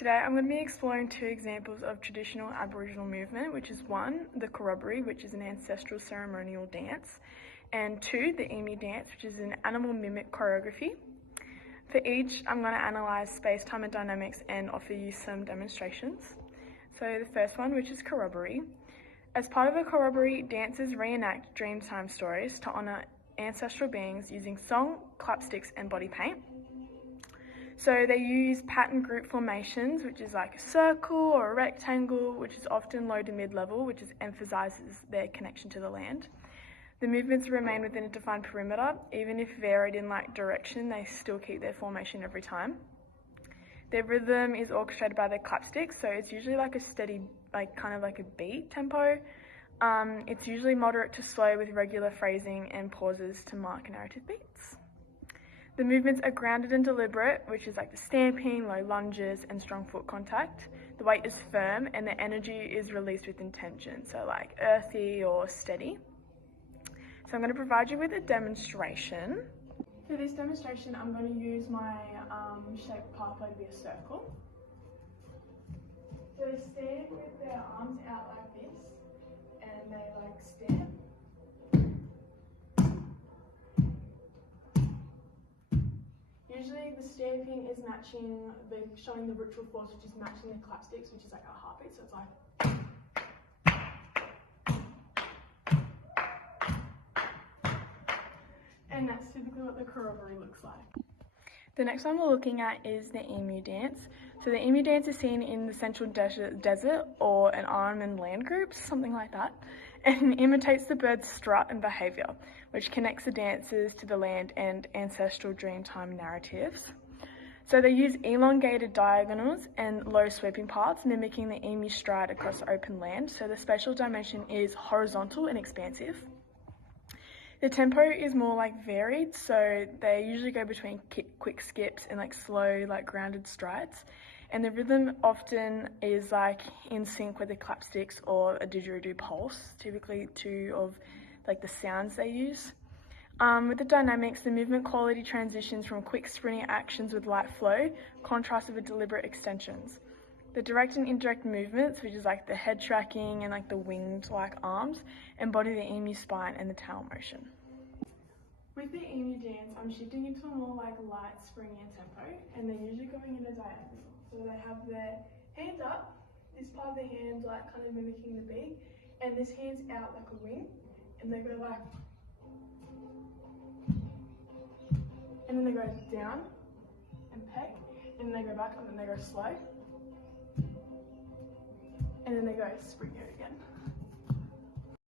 Today I'm going to be exploring two examples of traditional Aboriginal movement, which is one, the corroboree, which is an ancestral ceremonial dance, and two, the emu dance, which is an animal mimic choreography. For each, I'm going to analyse space, time and dynamics and offer you some demonstrations. So the first one, which is corroboree. As part of a corroboree, dancers reenact Dreamtime stories to honour ancestral beings using song, clapsticks and body paint. So they use pattern group formations, which is like a circle or a rectangle, which is often low to mid-level, which emphasises their connection to the land. The movements remain within a defined perimeter. Even if varied in direction, they still keep their formation every time. Their rhythm is orchestrated by their clapsticks, so it's usually like a steady, kind of like a beat tempo. It's usually moderate to slow with regular phrasing and pauses to mark narrative beats. The movements are grounded and deliberate, which is like the stamping, low lunges and strong foot contact. The weight is firm and the energy is released with intention, so like earthy or steady. So I'm going to provide you with a demonstration. For this demonstration, I'm going to use my shaped pathway to be a circle. So they stand with their arms out like this and they stamp. Usually the stamping is showing the ritual force, which is matching the clapsticks, which is like a heartbeat, so it's like. And that's typically what the corroboree looks like. The next one we're looking at is the emu dance. So the emu dance is seen in the central desert or an almond land groups, something like that, and imitates the bird's strut and behaviour, which connects the dancers to the land and ancestral dreamtime narratives. So they use elongated diagonals and low sweeping paths, mimicking the emu stride across open land, so the spatial dimension is horizontal and expansive. The tempo is more varied, so they usually go between quick skips and slow grounded strides. And the rhythm often is in sync with the clapsticks or a didgeridoo pulse, typically two of the sounds they use. With the dynamics, the movement quality transitions from quick sprinting actions with light flow, contrasted with deliberate extensions. The direct and indirect movements, which is the head tracking and the winged arms, embody the emu spine and the tail motion. With the emu dance, I'm shifting into a more light springy tempo, and they're usually going in a diagonal. So they have their hands up, this part of the hand kind of mimicking the beak, and this hand's out like a wing, and they go and then they go down and peck, and then they go back and then they go slow. And then they go springy again.